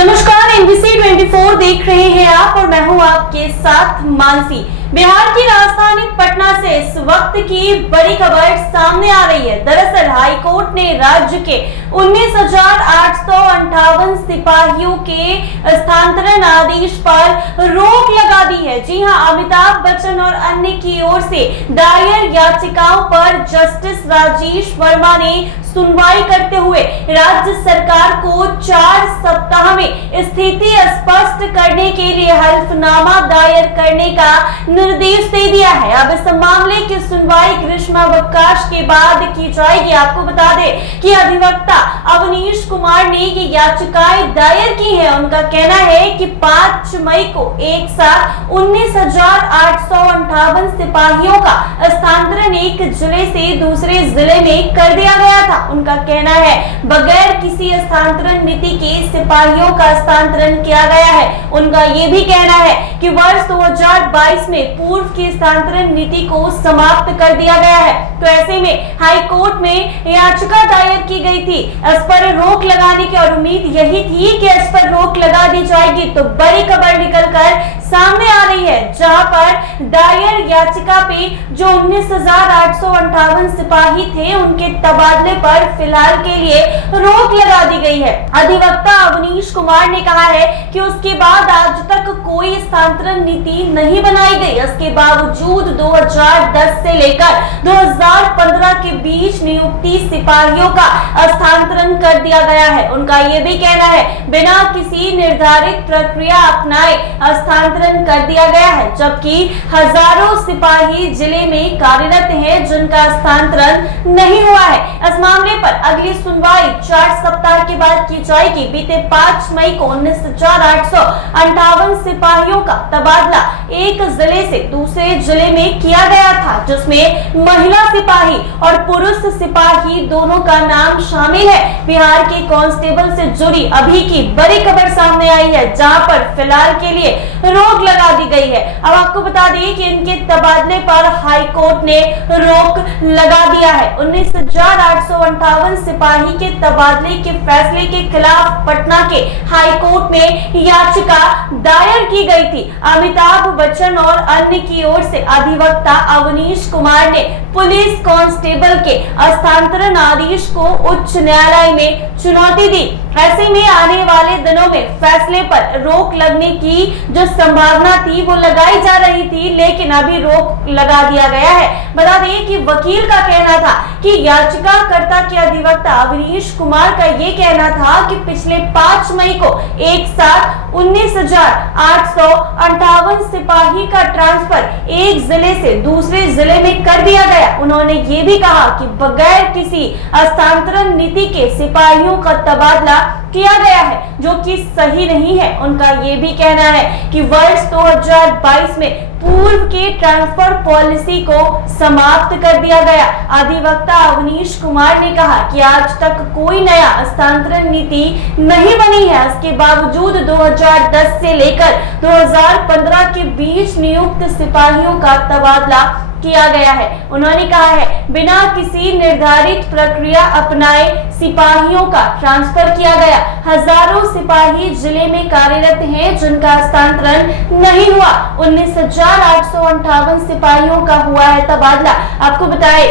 नमस्कार, एनबीसी 24 देख रहे हैं आप और मैं हूं आपके साथ मानसी। बिहार की राजधानी पटना से इस वक्त की बड़ी खबर सामने आ रही है। दरअसल हाईकोर्ट ने राज्य के 19,858 सिपाहियों के स्थानांतरण आदेश पर रोक लगा दी है। जी हां, अमिताभ बच्चन और अन्य की ओर से दायर याचिकाओं पर जस्टिस राजेश वर्मा ने सुनवाई करते हुए राज्य सरकार को 4 सप्ताह में स्थिति स्पष्ट करने के लिए हल्फनामा दायर करने का निर्देश दे दिया है। अब इस मामले की सुनवाई ग्रीष्मावकाश के बाद की जाएगी। आपको बता दें कि अधिवक्ता अवनीश कुमार ने ये याचिकाएं दायर की है। उनका कहना है कि 5 मई को एक साथ 19,858 सिपाहियों का स्थानांतरण एक जिले से दूसरे जिले में कर दिया गया था। उनका कहना है बगैर किसी स्थानांतरण नीति के सिपाहियों का स्थानांतरण किया गया है। उनका ये भी कहना है कि वर्ष 2022 में पूर्व की स्थानांतरण नीति को समाप्त कर दिया गया है। तो ऐसे में हाई कोर्ट में याचिका दायर की गई थी इस पर रोक लगाने की, और उम्मीद यही थी कि इस पर रोक लगा दी जाएगी। तो बड़ी खबर निकलकर सामने आ रही है, जहां पर दायर याचिका पे जो 19,858 सिपाही थे उनके तबादले पर फिलहाल के लिए रोक लगा दी गई है। अधिवक्ता अवनीश कुमार ने कहा है कि उसके बाद आज तक कोई स्थानांतरण नीति नहीं बनाई गई। इसके बावजूद 2010 से लेकर 2015 के बीच नियुक्ति सिपाहियों का स्थानांतरण कर दिया गया है। उनका ये भी कहना है बिना किसी निर्धारित प्रक्रिया अपनाए स्थानांतरण कर दिया गया है, जबकि हजारों सिपाही जिले में कार्यरत हैं जिनका स्थानांतरण नहीं हुआ है। इस मामले पर अगली सुनवाई 4 सप्ताह के बाद की जाएगी। बीते 5 मई को 19,858 सिपाहियों का तबादला एक जिले से दूसरे जिले में किया गया था, जिसमें महिला सिपाही और पुरुष सिपाही दोनों का नाम शामिल है। बिहार के कांस्टेबल से जुड़ी अभी की बड़ी खबर सामने आई है, जहां पर फिलहाल के लिए रोक लगा दी गई है। अब आपको बता दें कि इनके तबादले पर हाई कोर्ट ने रोक लगा दिया है। 19,858 सिपाही के तबादले के फैसले के खिलाफ पटना के हाई कोर्ट में याचिका दायर की गई थी। अमिताभ बच्चन और अन्य की ओर से अधिवक्ता अवनीश कुमार ने पुलिस कांस्टेबल के स्थानांतरण आदेश को उच्च न्यायालय में चुनौती दी। ऐसे में आने वाले दिनों में फैसले पर रोक लगने की जो संभावना थी वो लगाई जा रही थी, लेकिन अभी रोक लगा दिया गया है। बता दें कि वकील का कहना था कि याचिकाकर्ता के अधिवक्ता अवनीश कुमार का ये कहना था कि पिछले 5 मई को एक साथ 19,858 सिपाही का ट्रांसफर एक जिले से दूसरे जिले में कर दिया गया। उन्होंने ये भी कहा कि बगैर किसी स्थानांतरण नीति के सिपाहियों का तबादला किया गया है, जो कि सही नहीं है। उनका ये भी कहना है कि वर्ष 2022 में पूर्व के ट्रांसफर पॉलिसी को समाप्त कर दिया गया। अधिवक्ता अवनीश कुमार ने कहा कि आज तक कोई नया स्थानांतरण नीति नहीं बनी है। इसके बावजूद 2010 से लेकर 2015 के बीच नियुक्त सिपाहियों का तबादला किया गया है। उन्होंने कहा है बिना किसी निर्धारित प्रक्रिया अपनाए सिपाहियों का ट्रांसफर किया गया। हजारों सिपाही जिले में कार्यरत हैं जिनका स्थानांतरण नहीं हुआ। 19,858 सिपाहियों का हुआ है तबादला। आपको बताएं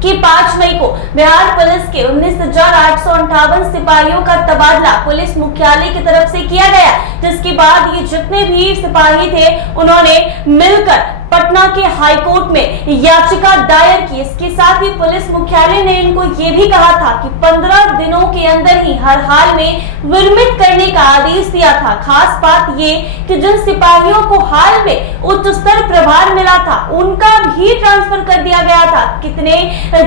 कि 5 मई को बिहार पुलिस के 19,858 सिपाहियों का तबादला पुलिस मुख्यालय की तरफ से किया गया, जिसके बाद ये जितने भी सिपाही थे उन्होंने मिलकर पटना के हाई कोर्ट में याचिका दायर की। इसके साथ ही पुलिस मुख्यालय ने इनको ये भी कहा था कि 15 दिनों के अंदर ही हर हाल में विरमित करने का आदेश दिया था। खास बात ये कि जिन सिपाहियों को हाल में उच्च स्तर प्रभार मिला था उनका भी ट्रांसफर कर दिया गया था। कितने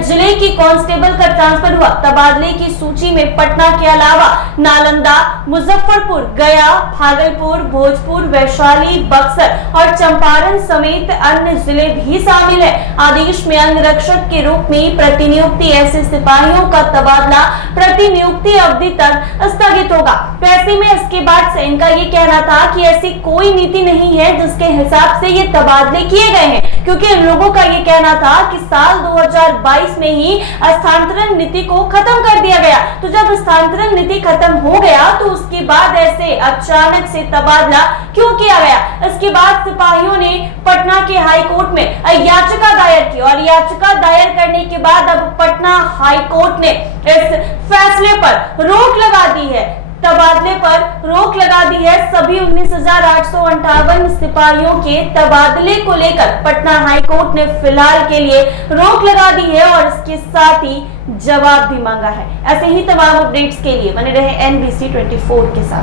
जिले की कांस्टेबल का ट्रांसफर हुआ? तबादले की सूची में पटना के अलावा नालंदा, मुजफ्फरपुर, गया, भागलपुर, भोजपुर, वैशाली, बक्सर और चंपारण समेत अन्य जिले भी शामिल है। आदेश में अंगरक्षक के रूप में प्रतिनियुक्ति ऐसे सिपाहियों का तबादला प्रतिनियुक्ति अवधि तक स्थगित होगा। तो ऐसे में इसके बाद से इनका ये कहना था कि ऐसी कोई नीति नहीं है जिसके हिसाब से ये तबादले किए गए हैं, क्योंकि इन लोगों का ये कहना था कि साल 2022 में ही स्थानांतरण नीति को खत्म कर दिया गया। तो जब स्थानांतरण नीति खत्म हो गया तो उसके बाद ऐसे अचानक से तबादला क्यों किया गया। इसके बाद सिपाहियों ने पटना के हाई कोर्ट में याचिका दायर की और याचिका दायर करने के बाद अब पटना हाई कोर्ट ने इस फैसले पर रोक लगा दी है, तबादले पर रोक लगा दी है। सभी 19,858 सिपाहियों के तबादले को लेकर पटना हाई कोर्ट ने फिलहाल के लिए रोक लगा दी है और इसके साथ ही जवाब भी मांगा है। ऐसे ही तमाम अपडेट्स के लिए बने रहे NBC 24 के साथ।